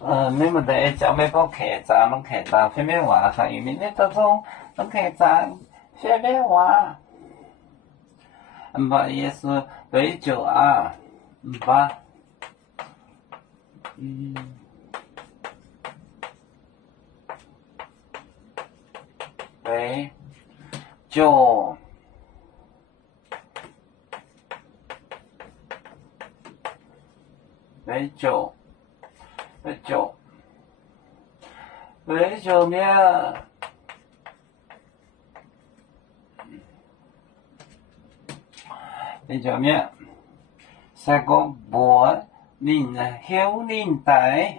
你们在叫咩个客栈？侬客栈phía bên ngoài还有面那种，侬客栈phía bên ngoài，不也是杯酒啊，不，杯酒。杯酒，杯酒，杯酒面，杯酒面，三个锅，零后零带，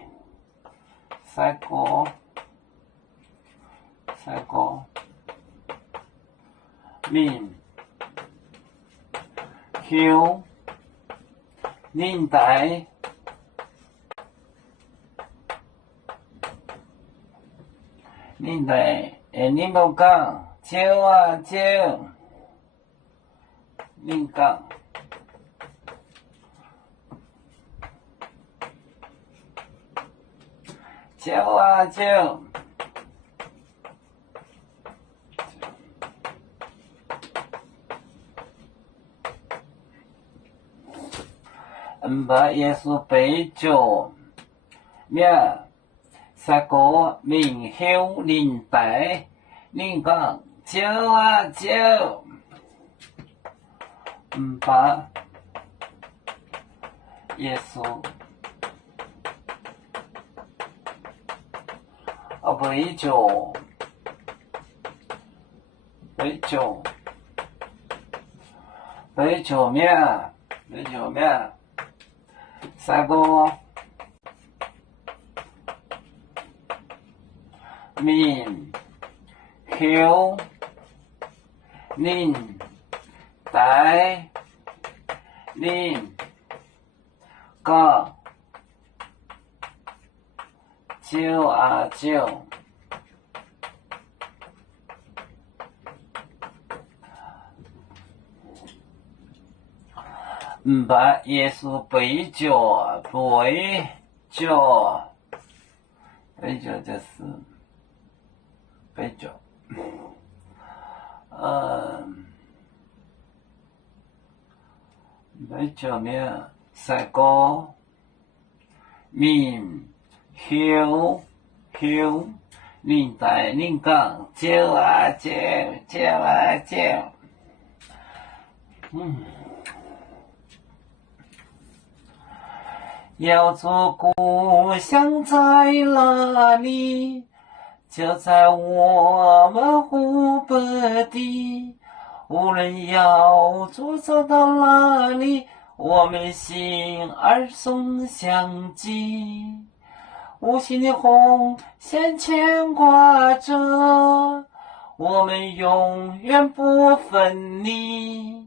三个零后零带。你对，你冇讲，酒啊酒，你讲，酒啊酒，不也是杯酒面。三个零后零带，你讲酒啊酒，八也是，杯酒，杯酒，杯酒面，杯酒面，三个。面后零带零个酒啊酒，不也是杯酒，杯酒，杯酒就是。杯酒，杯酒面三个面后零带零杠酒啊酒，酒啊酒，要做故乡在哪里？就在我们湖北地，无论要走到哪里，我们心儿总相系。无形的红线牵挂着，我们永远不分离。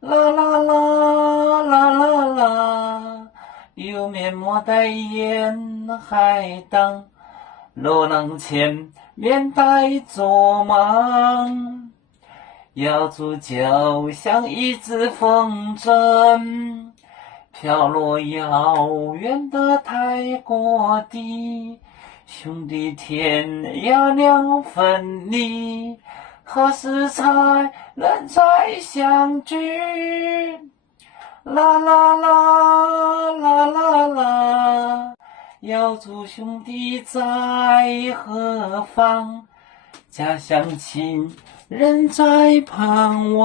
啦啦啦啦啦啦，有面膜代言海荡。路浪前面带着忙，要煮就像一只风筝，飘落遥远的泰国地。兄弟天涯两分离，何时才能再相聚？啦啦啦啦啦啦，要祝兄弟在何方？家乡亲人在盼望。